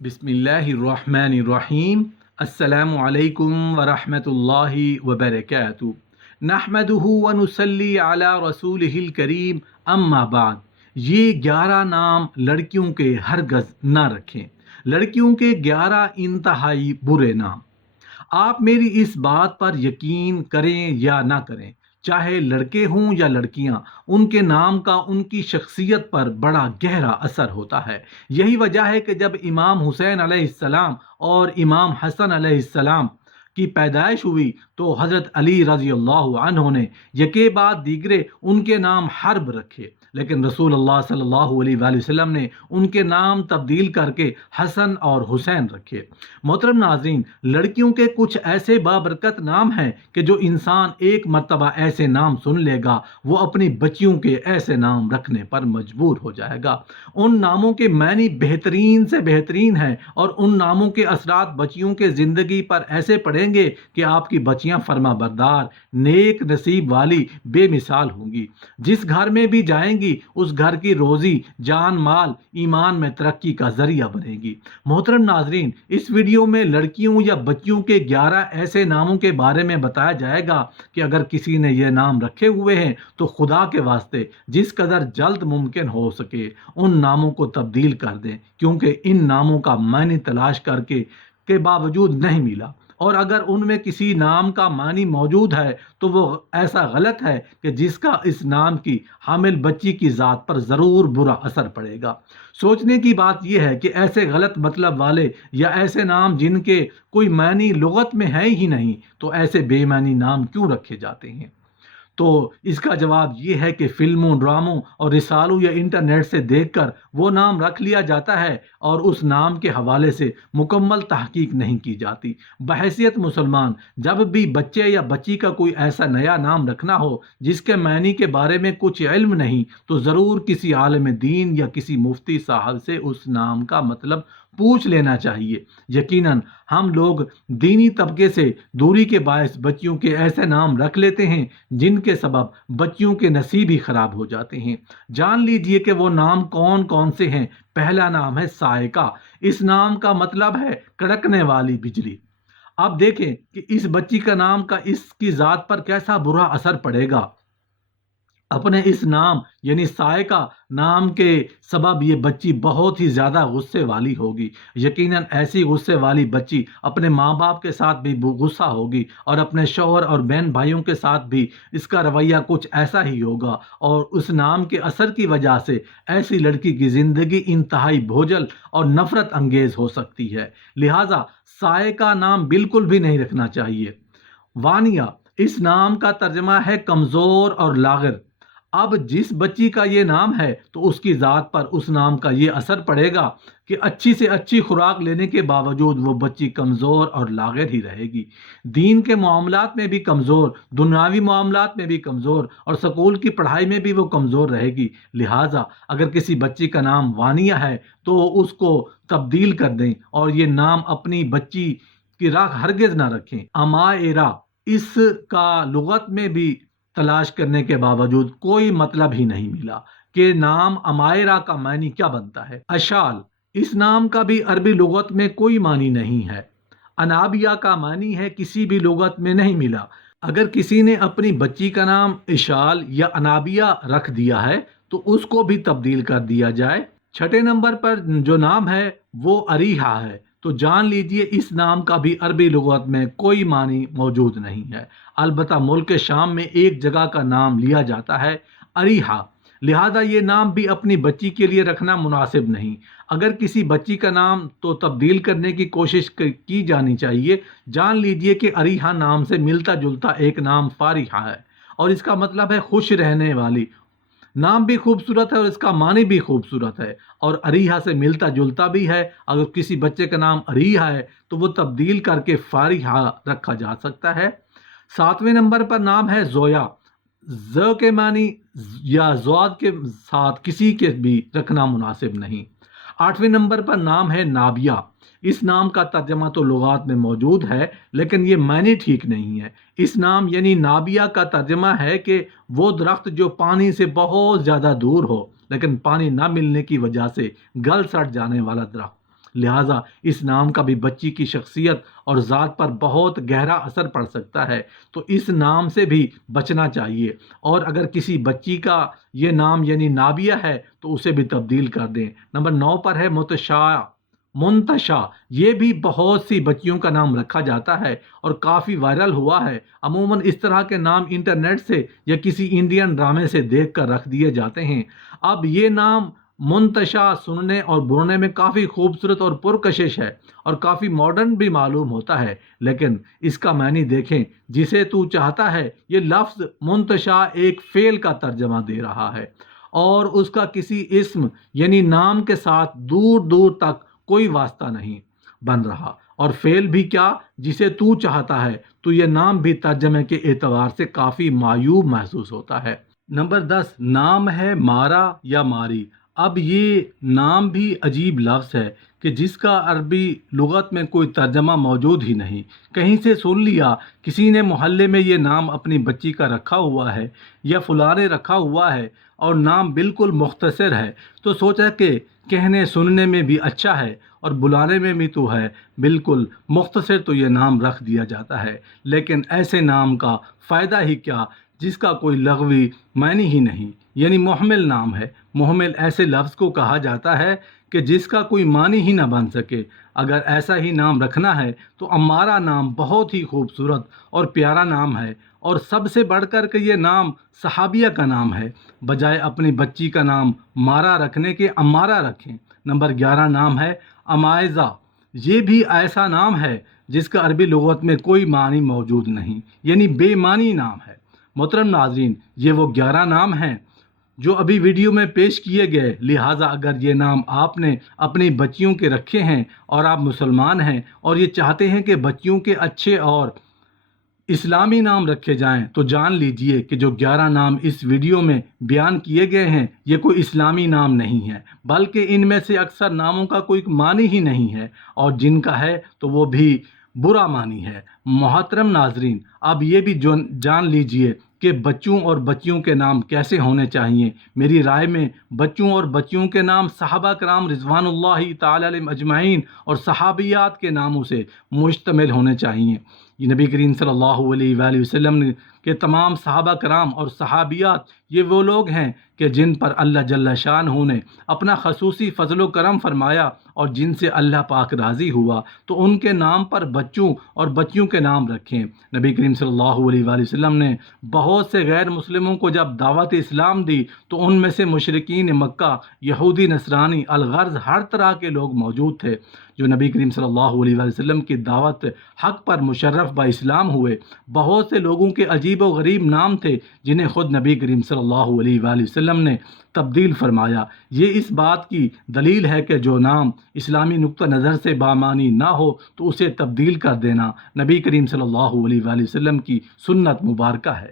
बिस्मिल्लाहिर्रहमानिर्रहीम। अस्सलामु अलैकुम वरहमतुल्लाहि वबरकातुहू। नहमदुहु व नुसल्ली अला रसूलिहिल करीम, अम्मा बाद। ये 11 नाम लड़कियों के हरगज़ ना रखें। लड़कियों के 11 इंतहाई बुरे नाम। आप मेरी इस बात पर यकीन करें या ना करें, चाहे लड़के हों या लड़कियां, उनके नाम का उनकी शख्सियत पर बड़ा गहरा असर होता है। यही वजह है कि जब इमाम हुसैन अलैहिस्सलाम और इमाम हसन अलैहिस्सलाम की पैदाइश हुई तो हज़रत अली रज़ी अल्लाह अन्हु ने यके बाद दीगरे उनके नाम हर्ब रखे, लेकिन रसूलुल्लाह सल्लल्लाहु अलैहि वसल्लम ने उनके नाम तब्दील करके हसन और हुसैन रखे। मोहतरम नाज़रीन, लड़कियों के कुछ ऐसे बाबरकत नाम हैं कि जो इंसान एक मर्तबा ऐसे नाम सुन लेगा वो अपनी बच्चियों के ऐसे नाम रखने पर मजबूर हो जाएगा। उन नामों के मानी बेहतरीन से बेहतरीन हैं और उन नामों के असरात बच्चियों के ज़िंदगी पर ऐसे पड़ेंगे कि आपकी बच्चियां फर्मा बरदार, नेक नसीब वाली, बेमिसाल होंगी। जिस घर में भी जाएंगी उस घर की रोज़ी, जान माल, ईमान में तरक्की का ज़रिया बनेगी। मोहतरम नाजरीन, इस वीडियो में लड़कियों या बच्चियों के 11 ऐसे नामों के बारे में बताया जाएगा कि अगर किसी ने ये नाम रखे हुए हैं तो खुदा के वास्ते जिस कदर जल्द मुमकिन हो सके उन नामों को तब्दील कर दें, क्योंकि इन नामों का मानी तलाश करके के बावजूद नहीं मिला, और अगर उनमें किसी नाम का मानी मौजूद है तो वो ऐसा गलत है कि जिसका इस नाम की हामिल बच्ची की ज़ात पर ज़रूर बुरा असर पड़ेगा। सोचने की बात यह है कि ऐसे गलत मतलब वाले या ऐसे नाम जिनके कोई मानी लुगत में है ही नहीं, तो ऐसे बेमानी नाम क्यों रखे जाते हैं। तो इसका जवाब ये है कि फिल्मों, ड्रामों और रिसालों या इंटरनेट से देखकर वो नाम रख लिया जाता है और उस नाम के हवाले से मुकम्मल तहकीक नहीं की जाती। बहैसियत मुसलमान, जब भी बच्चे या बच्ची का कोई ऐसा नया नाम रखना हो जिसके मानी के बारे में कुछ इल्म नहीं, तो ज़रूर किसी आलिम दीन या किसी मुफ्ती साहब से उस नाम का मतलब पूछ लेना चाहिए। यकीनन हम लोग दीनी तबके से दूरी के बायस बच्चियों के ऐसे नाम रख लेते हैं जिनके सबब बच्चियों के नसीब ही खराब हो जाते हैं। जान लीजिए कि वो नाम कौन कौन से हैं। पहला नाम है सायका। इस नाम का मतलब है कड़कने वाली बिजली। अब देखें कि इस बच्ची का नाम का इसकी ज़ात पर कैसा बुरा असर पड़ेगा। अपने इस नाम यानी सायका नाम के सबब ये बच्ची बहुत ही ज़्यादा गुस्से वाली होगी। यकीनन ऐसी गुस्से वाली बच्ची अपने माँ बाप के साथ भी गुस्सा होगी और अपने शौहर और बहन भाइयों के साथ भी इसका रवैया कुछ ऐसा ही होगा, और उस नाम के असर की वजह से ऐसी लड़की की ज़िंदगी इंतहाई बोझल और नफ़रत अंगेज़ हो सकती है। लिहाजा सायका नाम बिल्कुल भी नहीं रखना चाहिए। वानिया, इस नाम का तर्जमा है कमज़ोर और लागिर। अब जिस बच्ची का ये नाम है तो उसकी ज़ात पर उस नाम का ये असर पड़ेगा कि अच्छी से अच्छी खुराक लेने के बावजूद वो बच्ची कमज़ोर और लागिर ही रहेगी। दीन के मामलात में भी कमज़ोर, दुनियावी मामलात में भी कमज़ोर और स्कूल की पढ़ाई में भी वो कमज़ोर रहेगी। लिहाजा अगर किसी बच्ची का नाम वानिया है तो उसको तब्दील कर दें और ये नाम अपनी बच्ची की राह हरगिज़ ना रखें। अमाएरा, इसका लुगत में भी तलाश करने के बावजूद कोई मतलब ही नहीं मिला कि नाम अमायरा का मानी क्या बनता है। अशाल, इस नाम का भी अरबी लुगत में कोई मानी नहीं है। अनाबिया का मानी है किसी भी लुगत में नहीं मिला। अगर किसी ने अपनी बच्ची का नाम इशाल या अनाबिया रख दिया है तो उसको भी तब्दील कर दिया जाए। छठे नंबर पर जो नाम है वो अरीहा है, तो जान लीजिए इस नाम का भी अरबी लुगत में कोई मानी मौजूद नहीं है। अलबत्ता मुल्क शाम में एक जगह का नाम लिया जाता है अरीहा, लिहाजा ये नाम भी अपनी बच्ची के लिए रखना मुनासिब नहीं। अगर किसी बच्ची का नाम तो तब्दील करने की कोशिश की जानी चाहिए। जान लीजिए कि अरीहा नाम से मिलता जुलता एक नाम फारिहा है और इसका मतलब है खुश रहने वाली। नाम भी खूबसूरत है और इसका मानी भी खूबसूरत है और अरीहा से मिलता जुलता भी है। अगर किसी बच्चे का नाम अरीहा है तो वो तब्दील करके फारिहा रखा जा सकता है। सातवें नंबर पर नाम है जोया। ज के मानी या ज़्वाद के साथ किसी के भी रखना मुनासिब नहीं। आठवें नंबर पर नाम है नाबिया। इस नाम का तर्जमा तो लुगात में मौजूद है लेकिन ये मानी ठीक नहीं है। इस नाम यानी नाबिया का तर्जमा है कि वो दरख्त जो पानी से बहुत ज़्यादा दूर हो लेकिन पानी ना मिलने की वजह से गल सड़ जाने वाला दरख्त। لہٰذا اس نام کا بھی بچی کی شخصیت اور ذات پر بہت گہرا اثر پڑ سکتا ہے، تو اس نام سے بھی بچنا چاہیے۔ اور اگر کسی بچی کا یہ نام یعنی نابیہ ہے تو اسے بھی تبدیل کر دیں۔ نمبر 9 پر ہے منتشا۔ یہ بھی بہت سی بچیوں کا نام رکھا جاتا ہے اور کافی وائرل ہوا ہے۔ عموماً اس طرح کے نام انٹرنیٹ سے یا کسی انڈین ڈرامے سے دیکھ کر رکھ دیے جاتے ہیں۔ اب یہ نام منتشا سننے اور بولنے میں کافی خوبصورت اور پرکشش ہے اور کافی ماڈرن بھی معلوم ہوتا ہے، لیکن اس کا معنی دیکھیں، جسے تو چاہتا ہے۔ یہ لفظ منتشا ایک فعل کا ترجمہ دے رہا ہے اور اس کا کسی اسم یعنی نام کے ساتھ دور دور تک کوئی واسطہ نہیں بن رہا، اور فعل بھی کیا، جسے تو چاہتا ہے، تو یہ نام بھی ترجمے کے اعتبار سے کافی معیوب محسوس ہوتا ہے۔ نمبر 10 نام ہے مارا یا ماری۔ اب یہ نام بھی عجیب لفظ ہے کہ جس کا عربی لغت میں کوئی ترجمہ موجود ہی نہیں۔ کہیں سے سن لیا، کسی نے محلے میں یہ نام اپنی بچی کا رکھا ہوا ہے یا فلاں نے رکھا ہوا ہے اور نام بالکل مختصر ہے، تو سوچا کہ کہنے سننے میں بھی اچھا ہے اور بلانے میں بھی تو ہے بالکل مختصر، تو یہ نام رکھ دیا جاتا ہے۔ لیکن ایسے نام کا فائدہ ہی کیا جس کا کوئی لغوی معنی ہی نہیں، یعنی محمل نام ہے۔ محمل ایسے لفظ کو کہا جاتا ہے کہ جس کا کوئی معنی ہی نہ بن سکے۔ اگر ایسا ہی نام رکھنا ہے تو امارہ نام بہت ہی خوبصورت اور پیارا نام ہے، اور سب سے بڑھ کر کے یہ نام صحابیہ کا نام ہے۔ بجائے اپنی بچی کا نام مارا رکھنے کے امارہ رکھیں۔ نمبر 11 نام ہے امائزہ۔ یہ بھی ایسا نام ہے جس کا عربی لغت میں کوئی معنی موجود نہیں، یعنی بے معنی نام ہے۔ محترم ناظرین، یہ وہ 11 نام ہیں جو ابھی ویڈیو میں پیش کیے گئے، لہٰذا اگر یہ نام آپ نے اپنی بچیوں کے رکھے ہیں اور آپ مسلمان ہیں اور یہ چاہتے ہیں کہ بچیوں کے اچھے اور اسلامی نام رکھے جائیں، تو جان لیجئے کہ جو 11 نام اس ویڈیو میں بیان کیے گئے ہیں یہ کوئی اسلامی نام نہیں ہے، بلکہ ان میں سے اکثر ناموں کا کوئی معنی ہی نہیں ہے، اور جن کا ہے تو وہ بھی برا معنی ہے۔ محترم ناظرین، اب یہ بھی جان لیجئے کہ بچوں اور بچیوں کے نام کیسے ہونے چاہیے۔ میری رائے میں بچوں اور بچیوں کے نام صحابہ کرام رضوان اللہ تعالی علیہم اجمعین اور صحابیات کے ناموں سے مشتمل ہونے چاہیے۔ یہ نبی کریم صلی اللہ علیہ وآلہ وسلم کے تمام صحابہ کرام اور صحابیات یہ وہ لوگ ہیں کہ جن پر اللہ جل شانہ نے اپنا خصوصی فضل و کرم فرمایا اور جن سے اللہ پاک راضی ہوا، تو ان کے نام پر بچوں اور بچیوں کے نام رکھیں۔ نبی کریم صلی اللہ علیہ وآلہ وسلم نے بہت سے غیر مسلموں کو جب دعوت اسلام دی تو ان میں سے مشرکین مکہ، یہودی، نصرانی، الغرض ہر طرح کے لوگ موجود تھے جو نبی کریم صلی اللہ علیہ وآلہ وسلم کی دعوت حق پر مشرف با اسلام ہوئے۔ بہت سے لوگوں کے عجیب و غریب نام تھے جنہیں خود نبی کریم صلی اللہ علیہ وآلہ وسلم نے تبدیل فرمایا۔ یہ اس بات کی دلیل ہے کہ جو نام اسلامی نقطہ نظر سے بامانی نہ ہو تو اسے تبدیل کر دینا نبی کریم صلی اللہ علیہ وآلہ وسلم کی سنت مبارکہ ہے۔